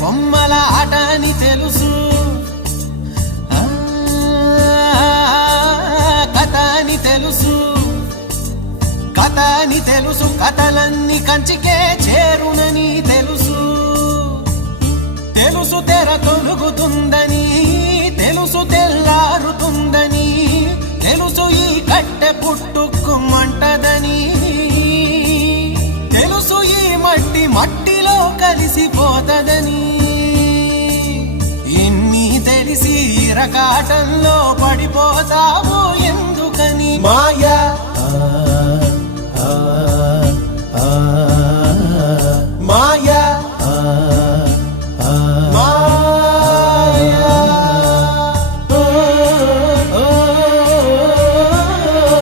బొమ్మల ఆట అని తెలుసు, కథ అని తెలుసు, కథ అని తెలుసు, కథలన్నీ కంచికే చేరునని తెలుసు, తెలుసు తెర తొలుగుతుందని, తెలుసు తెల్లారుతుందని, తెలుసు ఈ కట్టె పుట్టుకుమంటదని, తెలుసు ఈ మట్టి మట్టిలో కలిసిపోతదని, ఎన్ని తెలిసి ఇరకాటంలో పడిపోతావు ఎందుకని మాయా